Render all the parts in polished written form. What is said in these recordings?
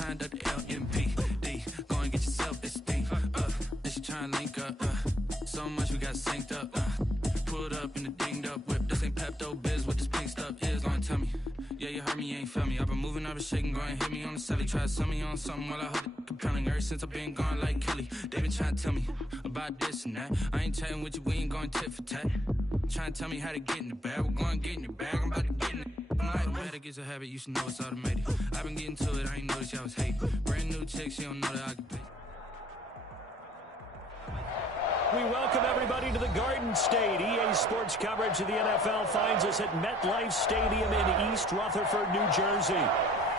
trying to the LMPD. Go and get yourself this thing. And she trying to link up. So much we got synced up. Pulled up in the dinged up whip. This ain't Pepto Biz, what this pink stuff is. Gonna tell me. Yeah, you heard me, you ain't felt me. I've been moving, I've been shaking, go and hit me on the celly. Try to sell me on something while I hold it compelling. Ever since I've been gone like Kelly. They been trying to tell me about this and that. I ain't chatting with you, we ain't going tit for tat. Trying to tell me how to get in the bag. We're going to get in your bag, I'm about to get in it. I'm like, bad, it gets a habit, you should know it's automated. I've been getting to it, I ain't noticed y'all was hate. Brand new chick, she don't know that I can pay. We welcome everybody to the Garden State. EA Sports coverage of the NFL finds us at MetLife Stadium in East Rutherford, New Jersey.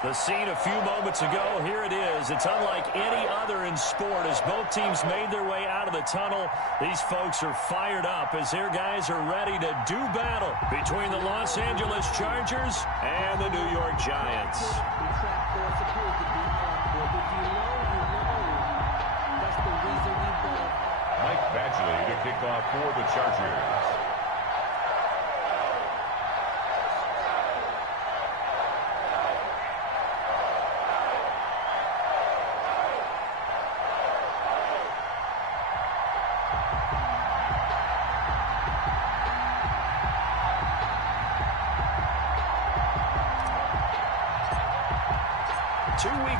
The scene a few moments ago, here it is. It's unlike any other in sport as both teams made their way out of the tunnel. These folks are fired up as their guys are ready to do battle between the Los Angeles Chargers and the New York Giants. Mike Badgley to kick off for the Chargers.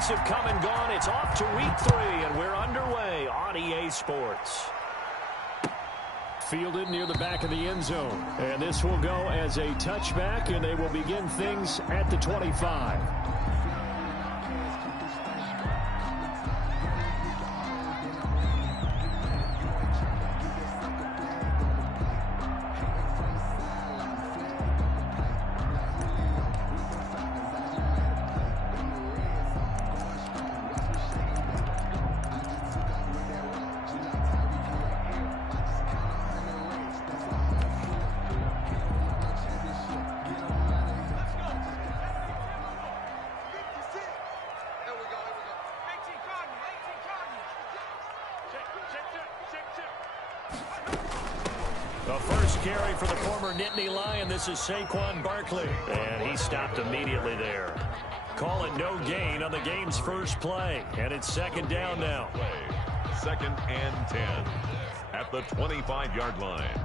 Have come and gone. It's off to week 3, and we're underway on EA Sports. Fielded near the back of the end zone. And this will go as a touchback, and they will begin things at the 25. The first carry for the former Nittany Lion. This is Saquon Barkley. And he stopped immediately there. Call it no gain on the game's first play. And it's second down now. Second and 10 at the 25-yard line.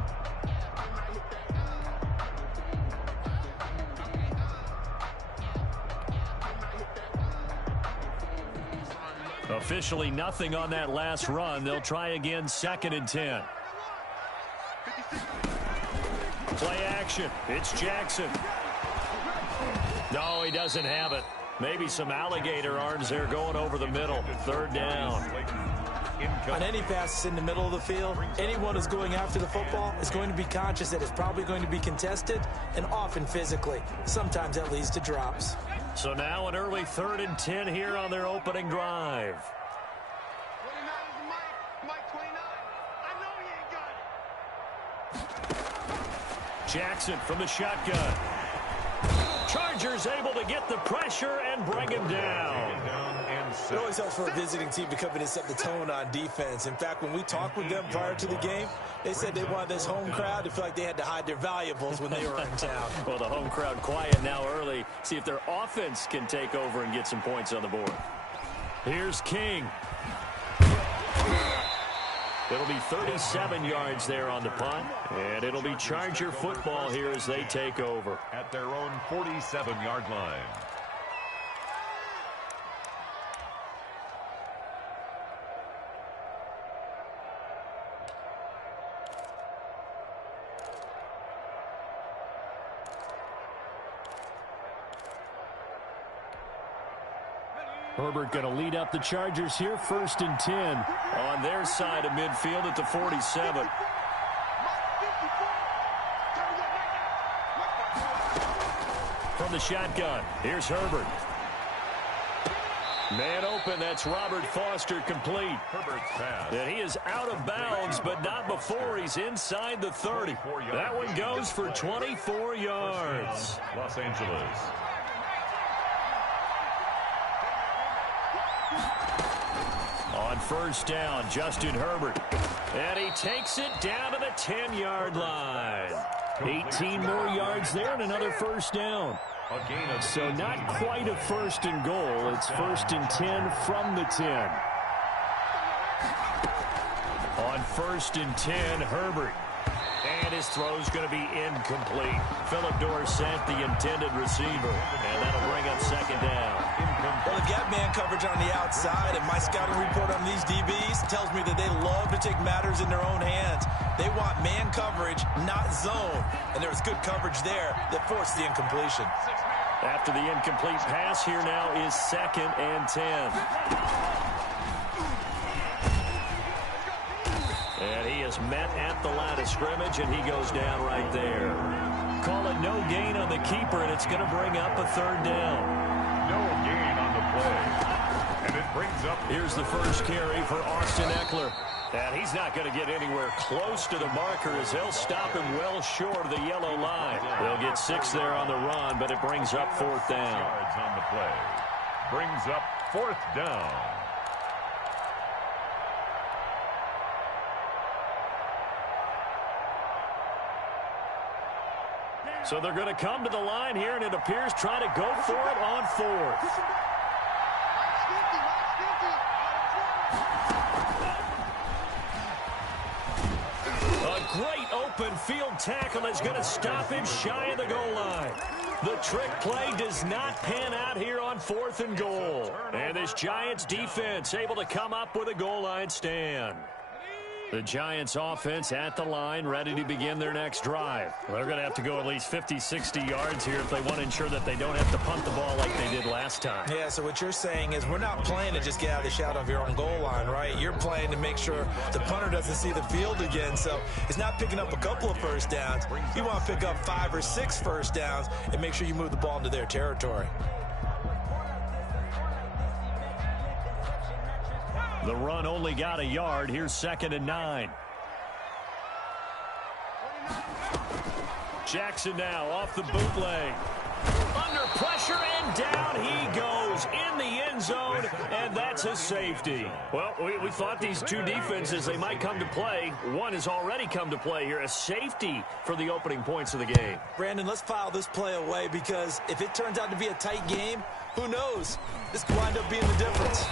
Officially nothing on that last run. They'll try again second and 10. Play action. It's Jackson. No, he doesn't have it. Maybe some alligator arms there going over the middle. Third down. On any passes in the middle of the field, anyone who's going after the football is going to be conscious that it's probably going to be contested and often physically. Sometimes that leads to drops. So now an early 3rd and 10 here on their opening drive. Jackson from the shotgun. Chargers able to get the pressure and bring him down. It always helps for a visiting team to come in and set the tone on defense. In fact, when we talked with them prior to the game, they said they wanted this home crowd to feel like they had to hide their valuables when they were in town. Well, the home crowd quiet now early. See if their offense can take over and get some points on the board. Here's King. It'll be 37 yards there on the punt, and it'll be Charger football here as they take over. At their own 47-yard line. Herbert going to lead up the Chargers here, 1st and 10 on their side of midfield at the 47. From the shotgun, here's Herbert. Man open, that's Robert Foster complete. Herbert's pass. And he is out of bounds, but not before he's inside the 30. That one goes for 24 yards. Los Angeles. On first down, Justin Herbert. And he takes it down to the 10-yard line. 18 more yards there and another first down. A gain of So not quite a 1st and goal. It's 1st and 10 from the 10. On 1st and 10, Herbert. And his throw's going to be incomplete. Philip Dorsett, the intended receiver. And that'll bring up 2nd down. Well, they've got man coverage on the outside, and my scouting report on these DBs tells me that they love to take matters in their own hands. They want man coverage, not zone. And there was good coverage there that forced the incompletion. After the incomplete pass, here now is 2nd and 10. And he is met at the line of scrimmage, and he goes down right there. Call it no gain on the keeper, and it's going to bring up a 3rd down. no gain on the play. And it brings up... Here's the first carry for Austin Eckler. And he's not going to get anywhere close to the marker as they'll stop him well short of the yellow line. They'll get 6 there on the run, but it brings up 4th down. Yards on the play. Brings up 4th down. So they're going to come to the line here, and it appears trying to go for it on 4th. A great open field tackle is going to stop him shy of the goal line. The trick play does not pan out here on 4th and goal. And this Giants defense able to come up with a goal line stand. The Giants offense at the line, ready to begin their next drive. They're going to have to go at least 50, 60 yards here if they want to ensure that they don't have to punt the ball like they did last time. Yeah, so what you're saying is we're not playing to just get out of the shadow of your own goal line, right? You're playing to make sure the punter doesn't see the field again. So it's not picking up a couple of first downs. You want to pick up 5 or 6 first downs and make sure you move the ball into their territory. The run only got a yard. Here's 2nd and 9. Jackson now off the bootleg. Under pressure, and down he goes in the end zone, and that's a safety. Well, we thought these two defenses, they might come to play. One has already come to play here, a safety for the opening points of the game. Brandon, let's file this play away because if it turns out to be a tight game, who knows? This could wind up being the difference.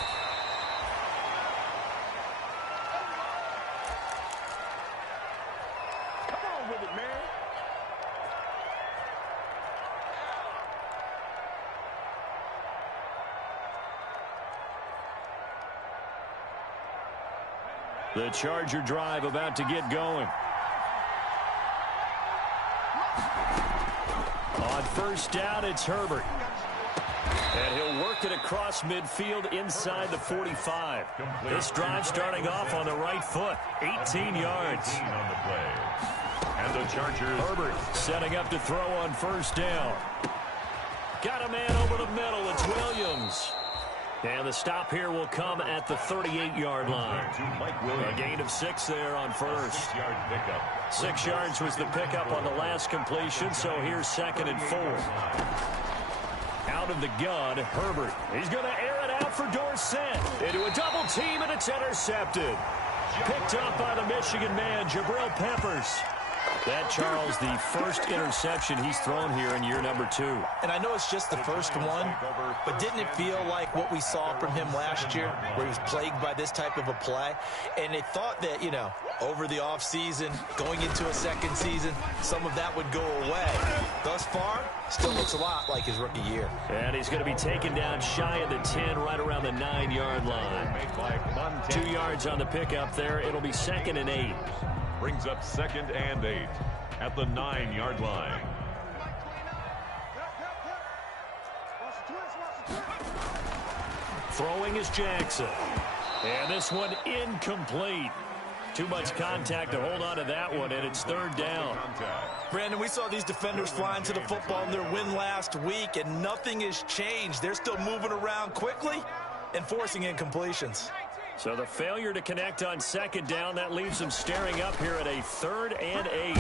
The Charger drive about to get going. On 1st down, it's Herbert. And he'll work it across midfield inside the 45. This drive starting off on the right foot. 18 yards. On the play. And the Chargers... Herbert setting up to throw on 1st down. Got a man over the middle. It's Williams. And the stop here will come at the 38-yard line. A gain of 6 there on 1st. 6-yard pickup. 6 yards was the pickup on the last completion, so here's 2nd and 4. Out of the gun, Herbert. He's going to air it out for Dorsett. Into a double team, and it's intercepted. Picked up by the Michigan man, Jabril Peppers. That, Charles, the first interception he's thrown here in year number 2. And I know it's just the first one, but didn't it feel like what we saw from him last year, where he was plagued by this type of a play? And it thought that, you know, over the offseason, going into a second season, some of that would go away. Thus far, still looks a lot like his rookie year. And he's going to be taken down shy of the 10, right around the 9-yard line. 2 yards on the pickup there. It'll be 2nd and 8. Brings up 2nd and 8 at the 9-yard line. Throwing is Jackson. And this one incomplete. Too much contact to hold on to that one, and it's 3rd down. Brandon, we saw these defenders flying to the football in their win last week, and nothing has changed. They're still moving around quickly and forcing incompletions. So the failure to connect on 2nd down, that leaves them staring up here at a 3rd and 8.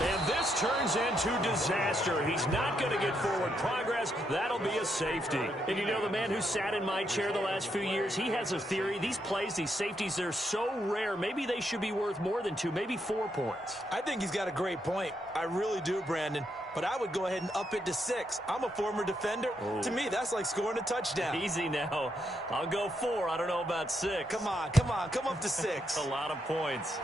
And this turns into disaster. He's not going to get forward progress. That'll be a safety. And you know, the man who sat in my chair the last few years, he has a theory. These plays, these safeties, they're so rare. Maybe they should be worth more than 2, maybe 4 points. I think he's got a great point. I really do, Brandon. But I would go ahead and up it to 6. I'm a former defender. Oh. To me, that's like scoring a touchdown. Easy now. I'll go 4. I don't know about 6. Come on. Come up to 6. A lot of points.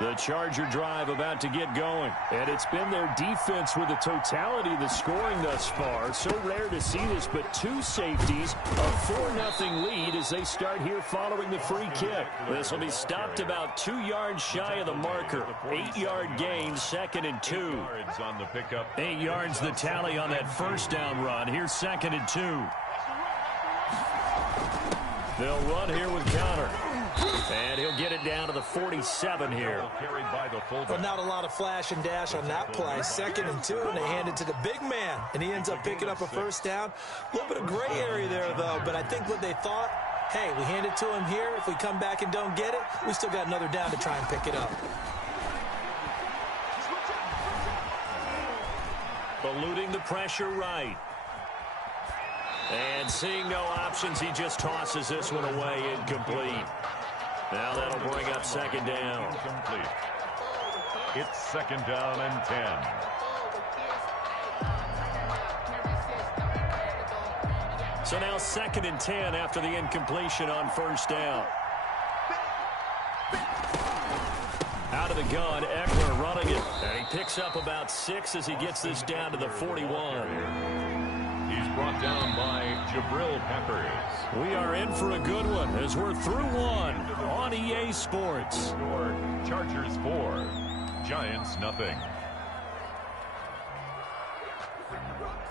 The Charger drive about to get going. And it's been their defense with the totality of the scoring thus far. So rare to see this, but 2 safeties, a 4-0 lead as they start here following the free kick. This will be stopped about 2 yards shy of the marker. 8-yard gain, 2nd and 2. 8 yards the tally on that first down run. Here's 2nd and 2. They'll run here with Conner. And he'll get it down to the 47 here. Well, not a lot of flash and dash on that play. 2nd and 2, and they hand it to the big man. And he ends up picking up a first down. A little bit of gray area there, though. But I think what they thought, hey, we hand it to him here. If we come back and don't get it, we still got another down to try and pick it up. Eluding the pressure right. And seeing no options, he just tosses this one away, incomplete. Now that'll bring up 2nd down. Incomplete. It's 2nd down and 10. So now 2nd and 10 after the incompletion on first down. Out of the gun, Eckler running it. And he picks up about 6 as he gets this down to the 41. He's brought down by Jabril Peppers. We are in for a good one as we're through 1 on EA Sports. Score, Chargers 4, Giants nothing.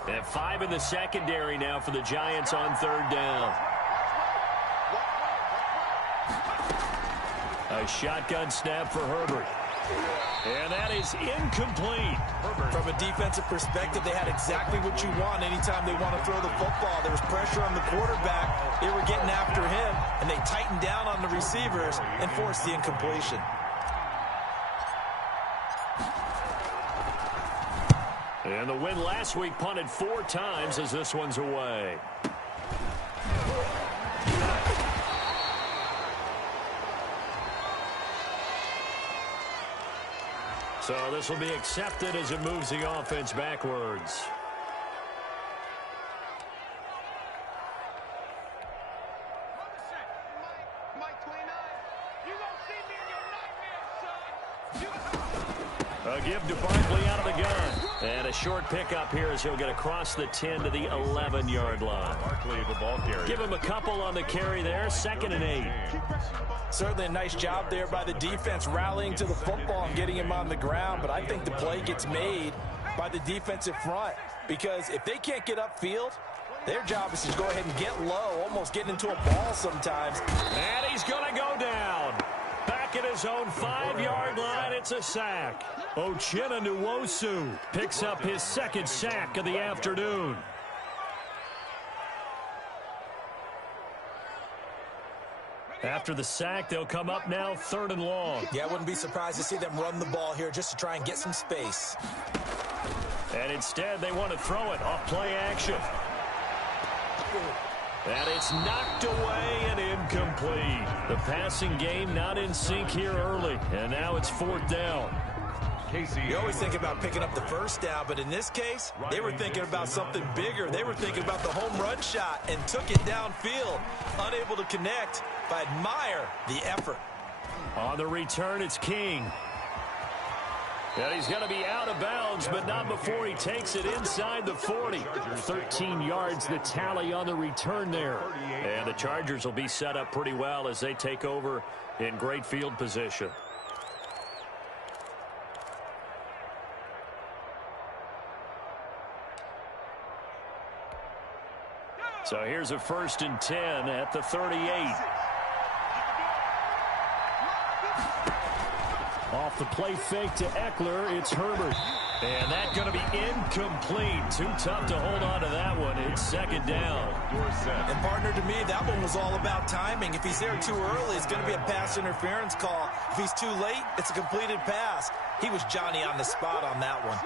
And 5 in the secondary now for the Giants on 3rd down. A shotgun snap for Herbert. And that is incomplete. From a defensive perspective, they had exactly what you want anytime they want to throw the football. There was pressure on the quarterback. They were getting after him, and they tightened down on the receivers and forced the incompletion. And the win last week punted 4 times as this one's away. So this will be accepted as it moves the offense backwards. A give to Barkley out of the gun. And a short pickup here as he'll get across the 10 to the 11-yard line. Barkley, the ball carrier. Give him a couple on the carry there. 2nd and 8. Certainly a nice job there by the defense rallying to the football and getting him on the ground. But I think the play gets made by the defensive front. Because if they can't get upfield, their job is to go ahead and get low, almost get into a ball sometimes. And he's going to go down. Back at his own 5-yard line, it's a sack. Uchenna Nwosu picks up his 2nd sack of the afternoon. After the sack, they'll come up now 3rd and long. Yeah, I wouldn't be surprised to see them run the ball here just to try and get some space. And instead, they want to throw it off play action. And it's knocked away and incomplete. The passing game not in sync here early. And now it's 4th down. You always think about picking up the first down, but in this case, they were thinking about something bigger. They were thinking about the home run shot and took it downfield. Unable to connect, but I admire the effort. On the return, it's King. And he's going to be out of bounds, but not before he takes it inside the 40. 13 yards, the tally on the return there. And the Chargers will be set up pretty well as they take over in great field position. So here's a 1st and 10 at the 38. the play fake to Eckler. It's Herbert. And that's going to be incomplete. Too tough to hold on to that one. It's second down. And partner, to me, that one was all about timing. If he's there too early, it's going to be a pass interference call. If he's too late, it's a completed pass. He was Johnny on the spot on that one.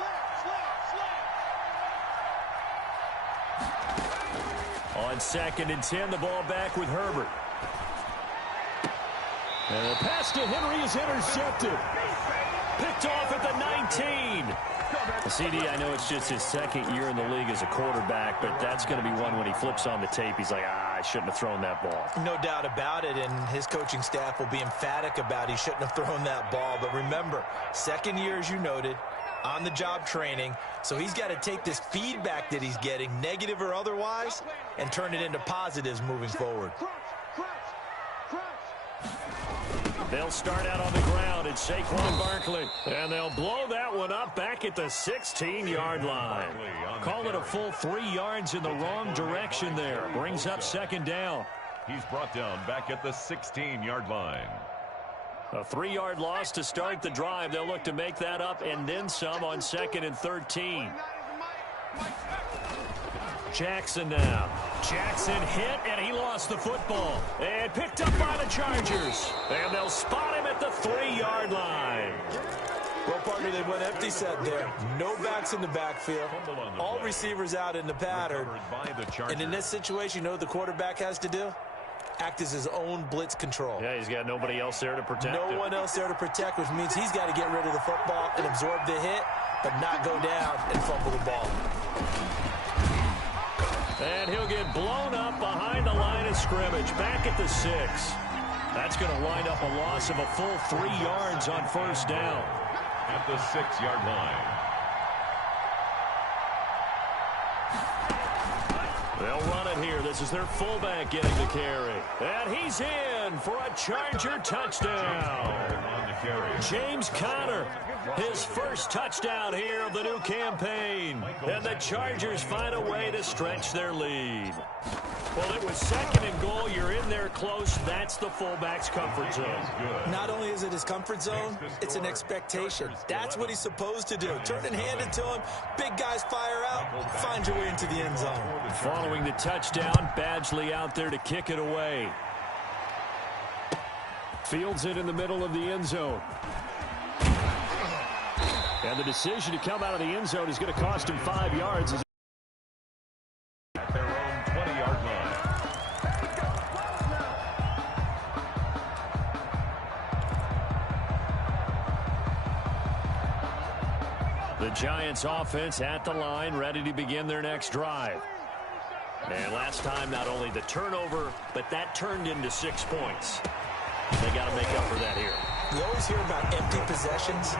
On 2nd and 10, the ball back with Herbert. And the pass to Henry is intercepted. Picked off at the 19. CD, I know it's just his second year in the league as a quarterback, but that's going to be one when he flips on the tape. He's like, I shouldn't have thrown that ball. No doubt about it, and his coaching staff will be emphatic about he shouldn't have thrown that ball. But remember, second year, as you noted, on-the-job training, so he's got to take this feedback that he's getting, negative or otherwise, and turn it into positives moving forward. They'll start out on the ground. It's Saquon Barkley. And they'll blow that one up back at the 16-yard line. Call it a full 3 yards in the wrong direction there. Brings up second down. He's brought down back at the 16-yard line. A 3-yard loss to start the drive. They'll look to make that up and then some on 2nd and 13. Jackson now. Jackson hit, and he lost the football. And picked up by the Chargers. And they'll spot him at the 3-yard line. Well, partner, they went empty set there. No backs in the backfield. All receivers out in the pattern. And in this situation, you know what the quarterback has to do? Act as his own blitz control. Yeah, he's got nobody else there to protect him. No one else there to protect, which means he's got to get rid of the football and absorb the hit, but not go down and fumble the ball. And he'll get blown up behind the line of scrimmage, back at the 6. That's going to wind up a loss of a full 3 yards on first down. At the 6-yard line. They'll run it here. This is their fullback getting the carry. And he's in for a Charger touchdown. James Conner, his first touchdown here of the new campaign. And the Chargers find a way to stretch their lead. Well, it was 2nd and goal. You're in there close. That's the fullback's comfort zone. Not only is it his comfort zone, it's an expectation. That's what he's supposed to do. Turn and hand it to him. Big guys fire out. Find your way into the end zone. Following the touchdown, Badgley out there to kick it away. Fields it in the middle of the end zone. And the decision to come out of the end zone is going to cost him 5 yards. At their own 20-yard line. The Giants offense at the line, ready to begin their next drive. And last time, not only the turnover, but that turned into 6 points. They got to make up for that here. You always hear about empty possessions,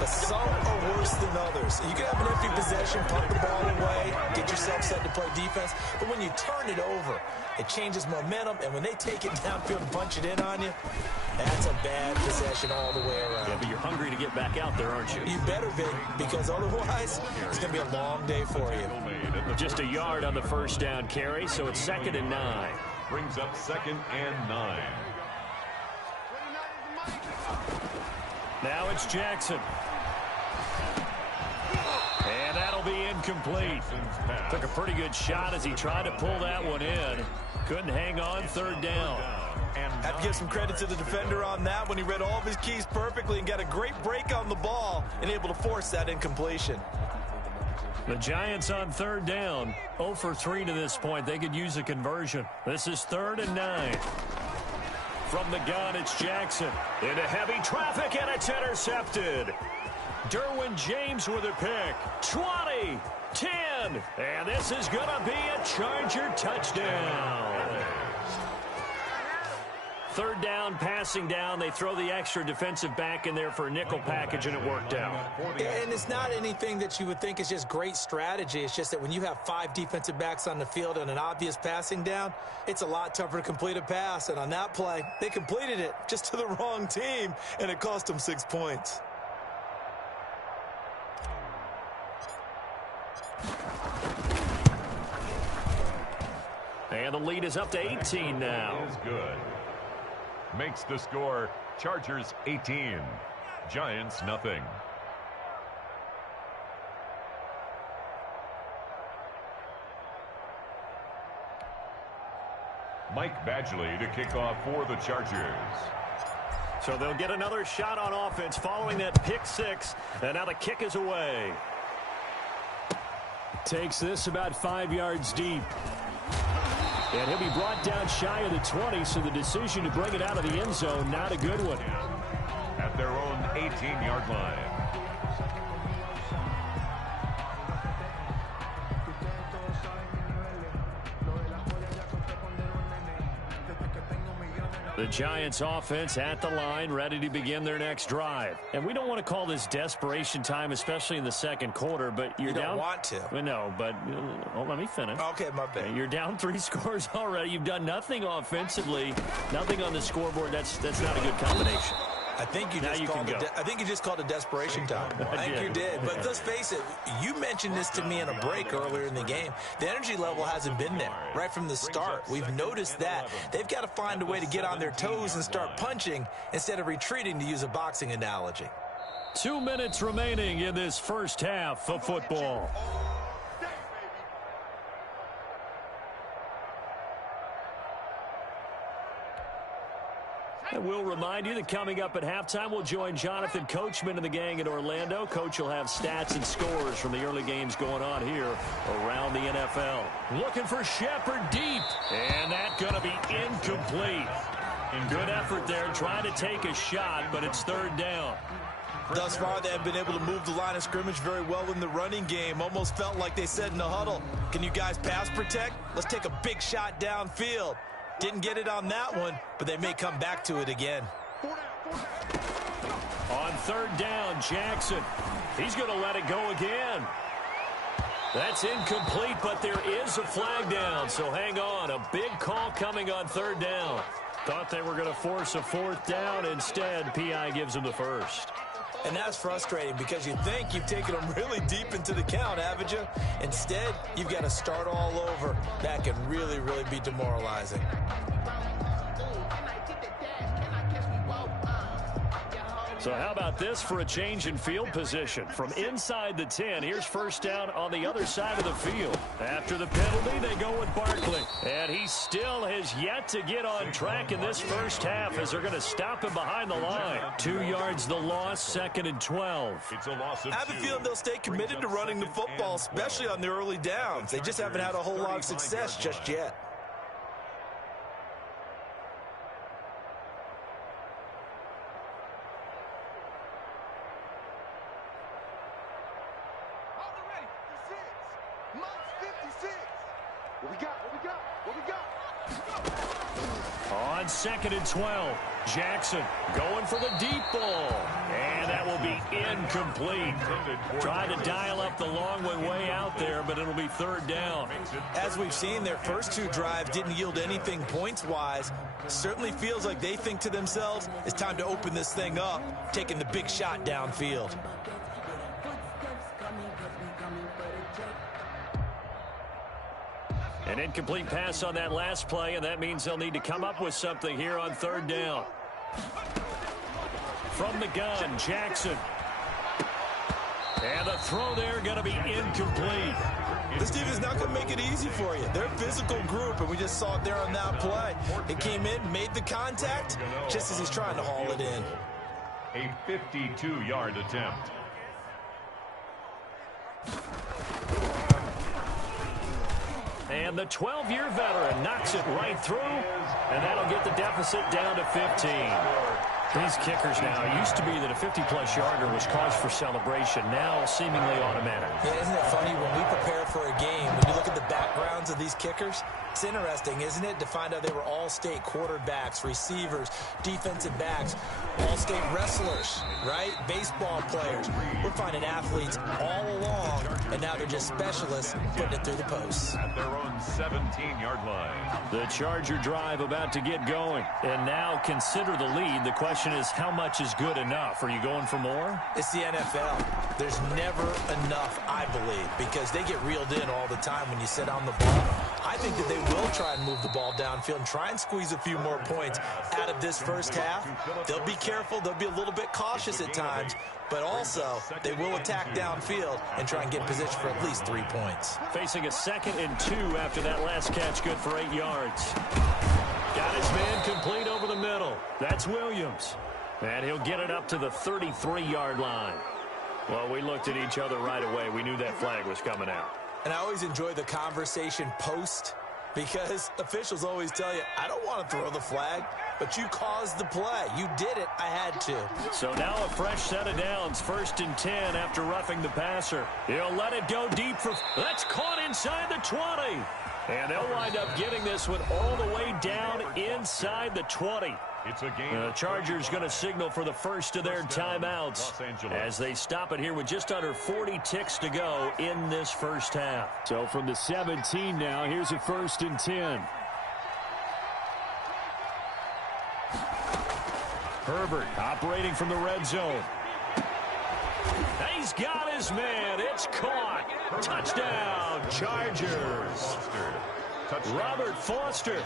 but some are worse than others. You can have an empty possession, punt the ball away, get yourself set to play defense, but when you turn it over, it changes momentum, and when they take it downfield and punch it in on you, that's a bad possession all the way around. Yeah, but you're hungry to get back out there, aren't you? You better be, because otherwise, it's going to be a long day for you. Just a yard on the first down carry, so it's 2nd and 9. Brings up 2nd and 9. Now it's Jackson. And that'll be incomplete. Took a pretty good shot as he tried to pull that one in. Couldn't hang on, 3rd down. Have to give some credit to the defender on that when he read all of his keys perfectly and got a great break on the ball and able to force that incompletion. The Giants on 3rd down. 0 for 3 to this point. They could use a conversion. This is 3rd and 9. From the gun, it's Jackson. Into heavy traffic, and it's intercepted. Derwin James with a pick. 20, 10, and this is going to be a Charger touchdown. 3rd down, passing down. They throw the extra defensive back in there for a nickel package, and it worked out. And it's not anything that you would think is just great strategy. It's just that when you have 5 defensive backs on the field and an obvious passing down, it's a lot tougher to complete a pass. And on that play, they completed it just to the wrong team, and it cost them 6 points. And the lead is up to 18 now. Is good. Makes the score Chargers 18, Giants nothing. Mike Badgley to kick off for the Chargers. So they'll get another shot on offense following that pick six. And now the kick is away. Takes this about 5 yards deep. And he'll be brought down shy of the 20, so the decision to bring it out of the end zone, not a good one. At their own 18-yard line. The Giants offense at the line, ready to begin their next drive. And we don't want to call this desperation time, especially in the second quarter, but you're down. You don't want to. Well, no, but let me finish. Okay, my bad. You're down 3 scores already. You've done nothing offensively, nothing on the scoreboard. That's not a good combination. I think you just called it desperation time. I think you did. But let's face it, you mentioned this to me in a break earlier in the game. The energy level hasn't been there right from the start. We've noticed that. They've got to find a way to get on their toes and start punching instead of retreating, to use a boxing analogy. 2 minutes remaining in this first half of football. And we'll remind you that coming up at halftime, we'll join Jonathan Coachman and the gang in Orlando. Coach will have stats and scores from the early games going on here around the NFL. Looking for Shepard deep. And that's going to be incomplete. And good effort there, trying to take a shot, but it's third down. Thus far, they have been able to move the line of scrimmage very well in the running game. Almost felt like they said in the huddle, can you guys pass protect? Let's take a big shot downfield. Didn't get it on that one, but they may come back to it again. On third down, Jackson. He's going to let it go again. That's incomplete, but there is a flag down, so hang on. A big call coming on third down. Thought they were going to force a fourth down. Instead, P.I. gives them the first. And that's frustrating because you think you've taken them really deep into the count, haven't you? Instead, you've got to start all over. That can really, really be demoralizing. So how about this for a change in field position? From inside the 10, here's first down on the other side of the field. After the penalty, they go with Barkley. And he still has yet to get on track in this first half as they're going to stop him behind the line. 2 yards the loss, 2nd and 12. It's a loss of I have a feeling they'll stay committed to running the football, especially on the early downs. They just haven't had a whole lot of success just yet. On 2nd and 12, Jackson going for the deep ball. And that will be incomplete. Trying to dial up the long one way out there, but it'll be third down. As we've seen, their first 2 drives didn't yield anything points-wise. Certainly feels like they think to themselves, it's time to open this thing up, taking the big shot downfield. An incomplete pass on that last play, and that means they'll need to come up with something here on third down. From the gun, Jackson. And the throw there going to be incomplete. This defense is not going to make it easy for you. They're a physical group, and we just saw it there on that play. It came in, made the contact, just as he's trying to haul it in. a 52-yard attempt. And the 12-year veteran knocks it right through, and that'll get the deficit down to 15. These kickers now, it used to be that a 50-plus yarder was cause for celebration, now seemingly automatic. Yeah, isn't it funny, when we prepare for a game, when you look at the backgrounds of these kickers, it's interesting, isn't it, to find out they were all-state quarterbacks, receivers, defensive backs, all-state wrestlers, right? Baseball players. We're finding athletes all along, and now they're just specialists putting it through the posts. At their own 17-yard line. The Charger drive about to get going, and now consider the lead. The question is, how much is good enough? Are you going for more? It's the NFL. There's never enough, I believe, because they get reeled in all the time when you sit on the ball. I think that they will try and move the ball downfield and try and squeeze a few more points out of this first half. They'll be careful. They'll be a little bit cautious at times, but also they will attack downfield and try and get position for at least 3 points. Facing a 2nd and 2 after that last catch, good for 8 yards. Got his man complete over the middle. That's Williams. And he'll get it up to the 33-yard line. Well, we looked at each other right away. We knew that flag was coming out. And I always enjoy the conversation post because officials always tell you, I don't want to throw the flag, but you caused the play. You did it. I had to. So now a fresh set of downs, 1st and 10 after roughing the passer. He'll let it go deep for... That's caught inside the 20. And they'll wind up getting this one all the way down inside the 20. It's a game. The Chargers going to signal for the first of their timeouts as they stop it here with just under 40 ticks to go in this first half. So from the 17 now, here's a 1st and 10. Herbert operating from the red zone. He's got his man. It's caught. Touchdown, Chargers. Robert Foster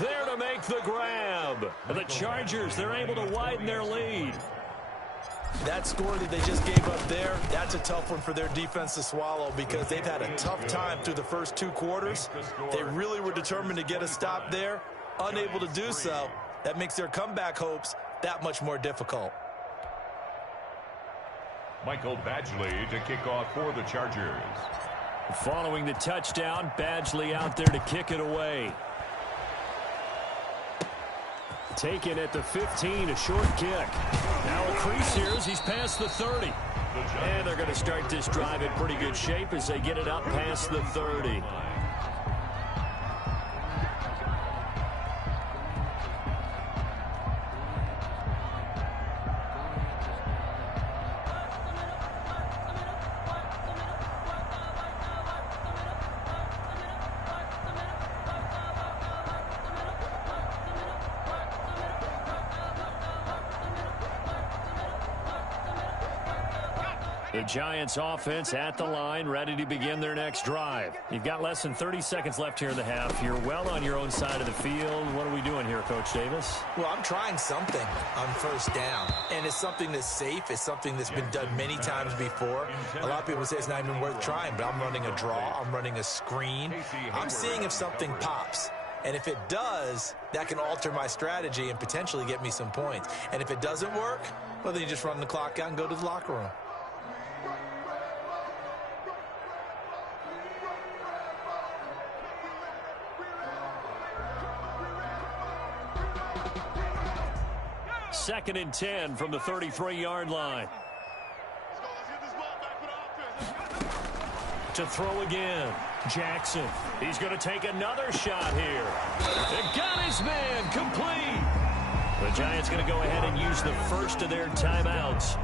there to make the grab. The Chargers, they're able to widen their lead. That score that they just gave up there, that's a tough one for their defense to swallow because they've had a tough time through the first 2 quarters. They really were determined to get a stop there. Unable to do so, that makes their comeback hopes that much more difficult. Michael Badgley to kick off for the Chargers. Following the touchdown, Badgley out there to kick it away. Taken at the 15, a short kick. Now a crease here as he's past the 30. And they're going to start this drive in pretty good shape as they get it up past the 30. The Giants offense at the line, ready to begin their next drive. You've got less than 30 seconds left here in the half. You're well on your own side of the field. What are we doing here, Coach Davis? Well, I'm trying something on first down, and it's something that's safe. It's something that's been done many times before. A lot of people say it's not even worth trying, but I'm running a draw. I'm running a screen. I'm seeing if something pops. And if it does, that can alter my strategy and potentially get me some points. And if it doesn't work, well, then you just run the clock out and go to the locker room. Second and 10 from the 33-yard line. To throw again, Jackson. He's going to take another shot here. They got his man complete. The Giants going to go ahead and use the first of their timeouts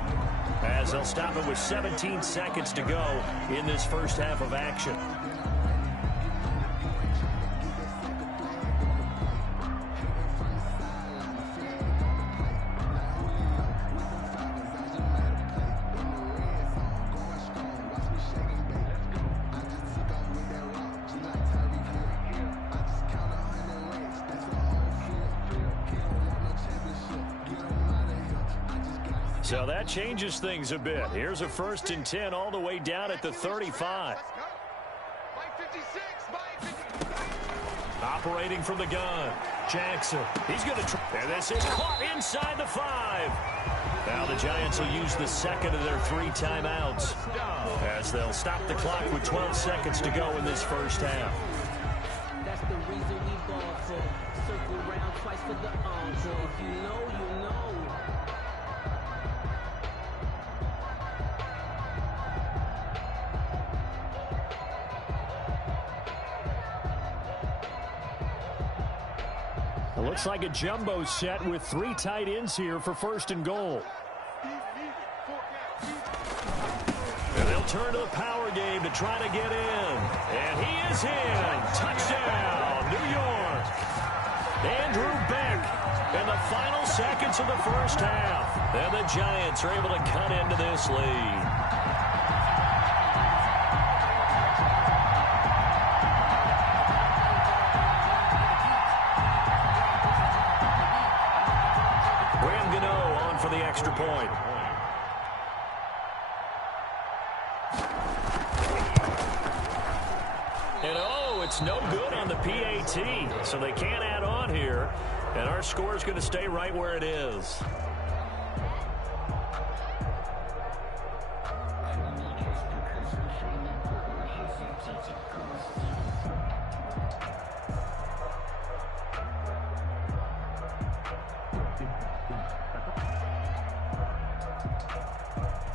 as they'll stop it with 17 seconds to go in this first half of action. So that changes things a bit. Here's a 1st and 10 all the way down at the 35. Operating from the gun, Jackson. He's going to try. And this is caught inside the 5. Now the Giants will use the second of their 3 timeouts as they'll stop the clock with 12 seconds to go in this first half. That's the reason we ball for. Circle round twice for the encore. If you know, you know. It looks like a jumbo set with 3 tight ends here for 1st and goal. And they'll turn to the power game to try to get in. And he is in. Touchdown, New York. Andrew Beck in the final seconds of the first half. And the Giants are able to cut into this lead. It's no good on the PAT, so they can't add on here, and our score is going to stay right where it is.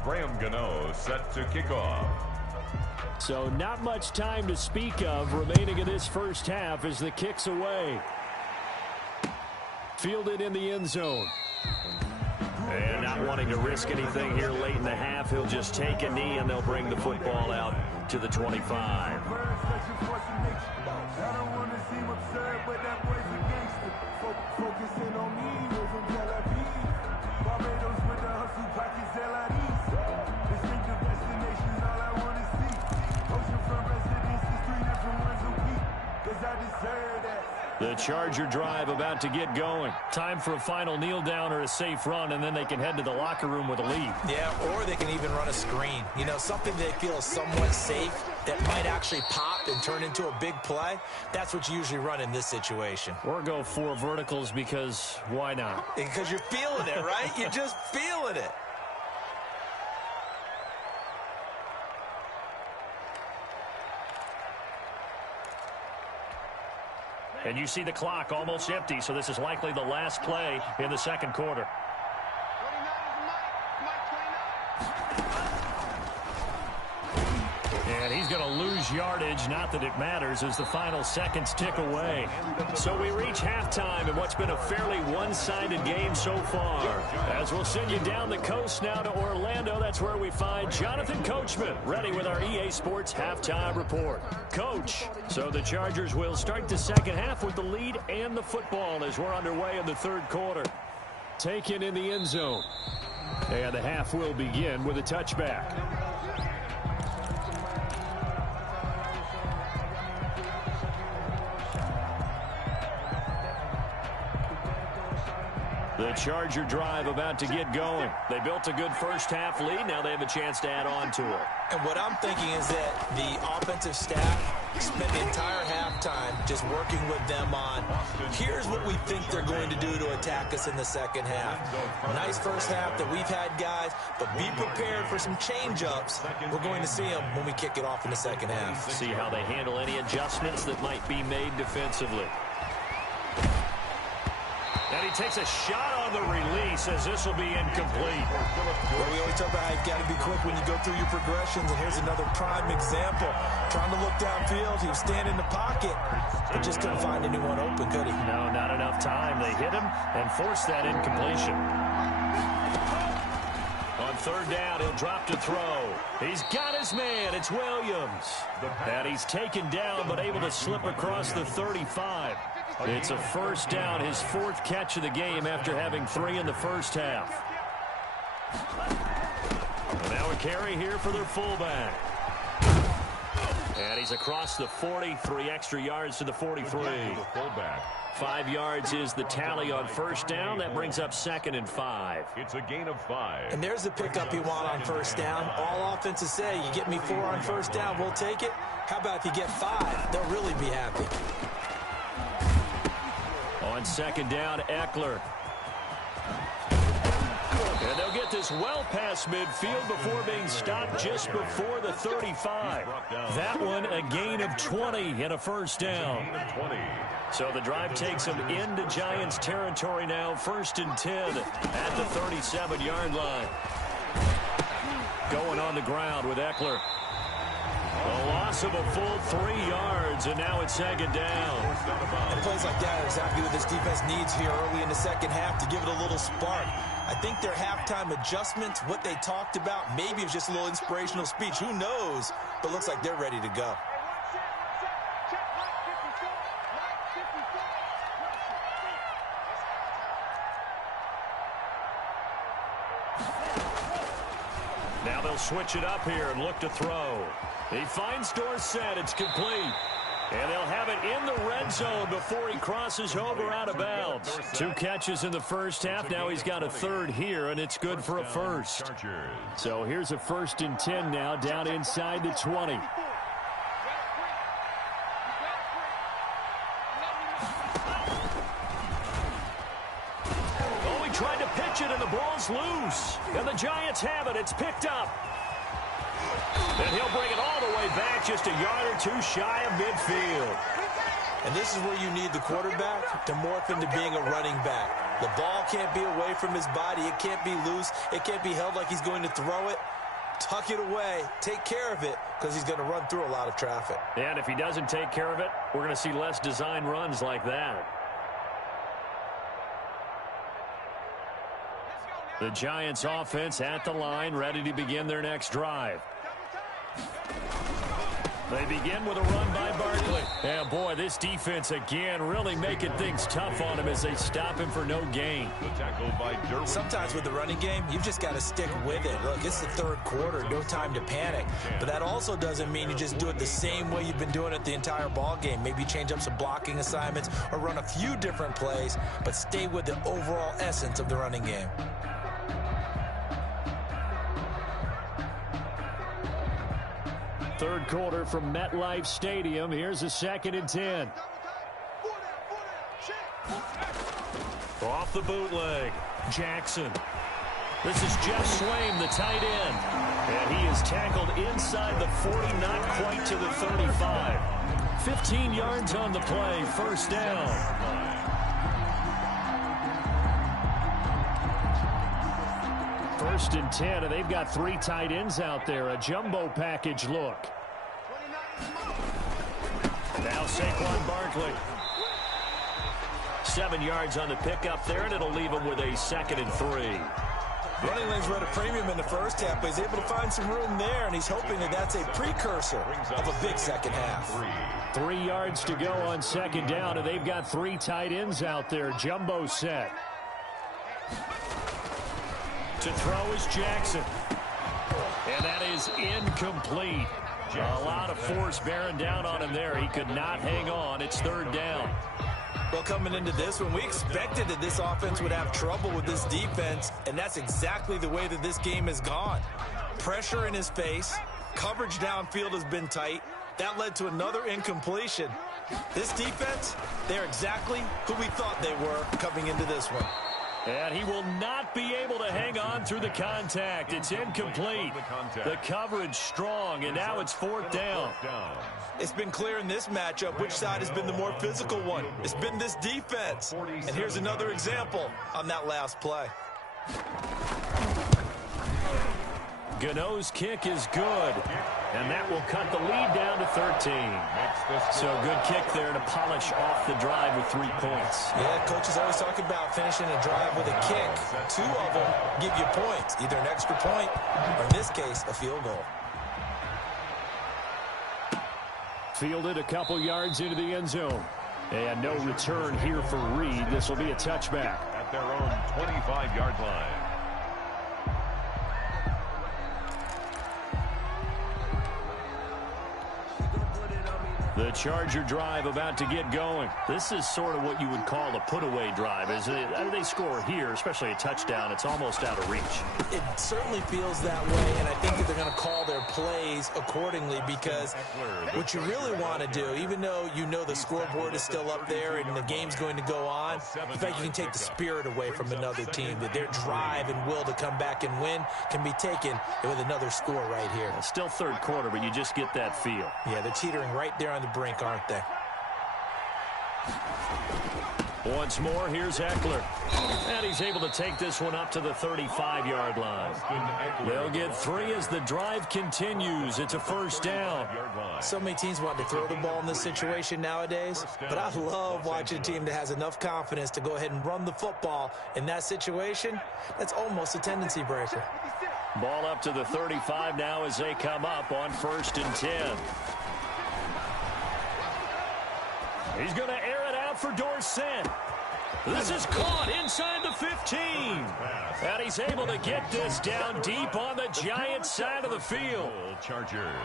Graham Gano set to kick off. So not much time to speak of remaining in this first half as the kick's away. Fielded in the end zone. And not wanting to risk anything here late in the half, he'll just take a knee and they'll bring the football out to the 25. The Charger drive about to get going. Time for a final kneel down or a safe run, and then they can head to the locker room with a lead. Yeah, or they can even run a screen. You know, something they feel is somewhat safe that might actually pop and turn into a big play. That's what you usually run in this situation. Or go 4 verticals because why not? Because you're feeling it, right? You're just feeling it. And you see the clock almost empty, so this is likely the last play in the second quarter. And he's going to lose yardage, not that it matters, as the final seconds tick away. So we reach halftime in what's been a fairly one-sided game so far. As we'll send you down the coast now to Orlando, that's where we find Jonathan Coachman, ready with our EA Sports Halftime Report. Coach, so the Chargers will start the second half with the lead and the football as we're underway in the third quarter. Taken in the end zone. And the half will begin with a touchback. The Charger drive about to get going. They built a good first half lead. Now they have a chance to add on to it. And what I'm thinking is that the offensive staff spent the entire halftime just working with them on, here's what we think they're going to do to attack us in the second half. Nice first half that we've had, guys, but be prepared for some change-ups. We're going to see them when we kick it off in the second half. See how they handle any adjustments that might be made defensively. And he takes a shot on the release as this will be incomplete. Well, we always talk about how you've got to be quick when you go through your progressions, and here's another prime example. Trying to look downfield, he was standing in the pocket, but just couldn't find anyone open, could he? No, not enough time. They hit him and forced that incompletion. On third down, he'll drop to throw. He's got his man. It's Williams. And he's taken down but able to slip across the 35. It's a first down, his 4th catch of the game after having 3 in the first half. Now a carry here for their fullback. And he's across the 40, 3 extra yards to the 43. 5 yards is the tally on first down. That brings up 2nd and 5. It's a gain of 5. And there's the pickup you want on first down. All offenses say, you get me 4 on first down, we'll take it. How about if you get 5? They'll really be happy. On second down, Eckler. And they'll get this well past midfield before being stopped just before the 35. That one a gain of 20 and a first down. So the drive takes them into Giants territory now. 1st and 10 at the 37-yard line. Going on the ground with Eckler. A loss of a full 3 yards, and now it's 2nd down. And plays like that are exactly what this defense needs here early in the second half to give it a little spark. I think their halftime adjustments, what they talked about, maybe it was just a little inspirational speech. Who knows? But looks like they're ready to go. Now they'll switch it up here and look to throw. He finds Dorsett. It's complete. And they'll have it in the red zone before he crosses over out of bounds. 2 catches in the first half. Now he's got a 3rd here, and it's good for a first. So here's a 1st and 10 now down inside the 20. tried to pitch it, and the ball's loose. And the Giants have it. It's picked up. And he'll bring it all the way back, just a yard or two shy of midfield. And this is where you need the quarterback to morph into being a running back. The ball can't be away from his body. It can't be loose. It can't be held like he's going to throw it. Tuck it away. Take care of it, because he's going to run through a lot of traffic. And if he doesn't take care of it, we're going to see less design runs like that. The Giants offense at the line, ready to begin their next drive. They begin with a run by Barkley. And boy, this defense again really making things tough on him as they stop him for no gain. Sometimes with the running game, you've just got to stick with it. Look, it's the third quarter, no time to panic. But that also doesn't mean you just do it the same way you've been doing it the entire ball game. Maybe change up some blocking assignments or run a few different plays, but stay with the overall essence of the running game. Third quarter from MetLife Stadium. Here's a 2nd and 10. Off the bootleg, Jackson. This is Jeff Swaim, the tight end. And he is tackled inside the 40, not quite to the 35. 15 yards on the play, first down. First and 10, and they've got 3 tight ends out there. A jumbo package look. Now Saquon Barkley. 7 yards on the pickup there, and it'll leave him with a 2nd and 3. Running lanes were at a premium in the first half, but he's able to find some room there, and he's hoping that that's a precursor of a big second half. 3 yards to go on 2nd down, and they've got 3 tight ends out there. Jumbo set. To throw is Jackson. And that is incomplete. A lot of force bearing down on him there. He could not hang on. It's 3rd down. Well, coming into this one, we expected that this offense would have trouble with this defense, and that's exactly the way that this game has gone. Pressure in his face. Coverage downfield has been tight. That led to another incompletion. This defense, they're exactly who we thought they were coming into this one. And he will not be able to hang on through the contact. It's incomplete. The coverage strong, and now it's 4th down. It's been clear in this matchup which side has been the more physical one. It's been this defense. And here's another example on that last play. Gano's kick is good, and that will cut the lead down to 13. So good kick there to polish off the drive with 3 points. Yeah, coaches always talk about finishing a drive with a kick. 2 of them give you points, either an extra point or, in this case, a field goal. Fielded a couple yards into the end zone. And no return here for Reed. This will be a touchback. At their own 25-yard line. The Charger drive about to get going. This is sort of what you would call a put-away drive. As they score here, especially a touchdown, it's almost out of reach. It certainly feels that way, and I think that they're going to call their plays accordingly, because what you really want to do, even though you know the scoreboard is still up there and the game's going to go on, in fact, you can take the spirit away from another team, that their drive and will to come back and win can be taken with another score right here. It's still 3rd quarter, but you just get that feel. Yeah, they're teetering right there on the brink, aren't they? Once more, here's Eckler. And he's able to take this one up to the 35-yard line. They'll get 3 as the drive continues. It's a 1st down. So many teams want to throw the ball in this situation nowadays, but I love watching a team that has enough confidence to go ahead and run the football in that situation. That's almost a tendency breaker. Ball up to the 35 now as they come up on 1st and 10. He's going to air it out for Dorsett. This is caught inside the 15. And he's able to get this down deep on the Giants side of the field.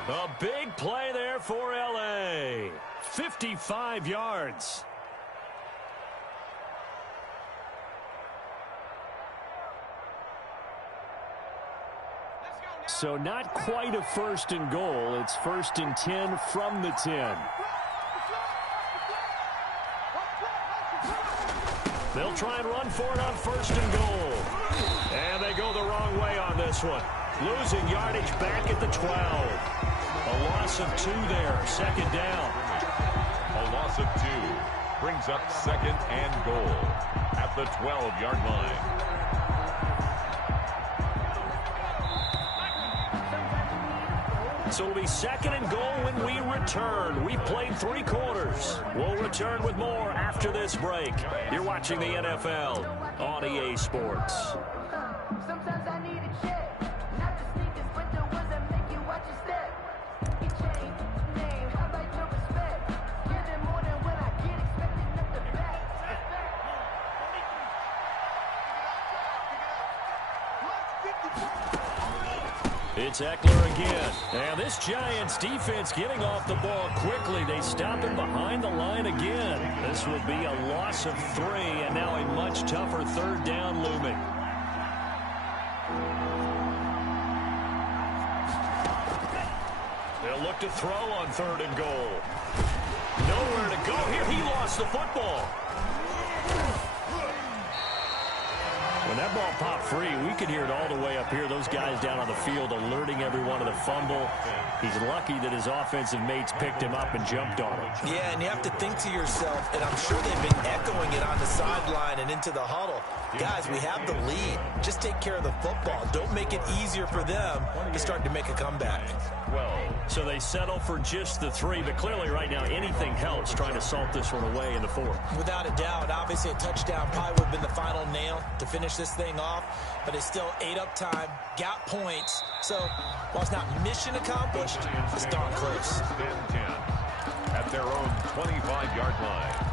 A big play there for L.A. 55 yards. So not quite a 1st and goal. It's 1st and 10 from the 10. They'll try and run for it on 1st and goal. And they go the wrong way on this one. Losing yardage back at the 12. A loss of 2 there. 2nd down. A loss of 2 brings up 2nd and goal at the 12-yard line. So it'll be 2nd and goal when we return. We've played 3 quarters. We'll return with more after this break. You're watching the NFL on EA Sports. Sometimes I need a check. Not the sneakers, but the ones that make you watch your step. Your chain, name, how about your respect? Give them more than what I get, expecting up the back. It's Eckler again. And this Giants defense getting off the ball quickly. They stop him behind the line again. This will be a loss of 3, and now a much tougher 3rd down looming. They'll look to throw on 3rd and goal. Nowhere to go here. He lost the football. When that ball popped free, we could hear it all the way up here. Those guys down on the field alerting everyone of the fumble. He's lucky that his offensive mates picked him up and jumped on him. Yeah, and you have to think to yourself, and I'm sure they've been echoing it on the sideline and into the huddle. Guys, we have the lead. Just take care of the football. Don't make it easier for them to start to make a comeback. So they settle for just the 3, but clearly right now anything helps trying to salt this one away in the 4th. Without a doubt, obviously a touchdown probably would have been the final nail to finish this thing off, but it's still 8 up time, got points. So while it's not mission accomplished, it's darn close. At their own 25-yard line.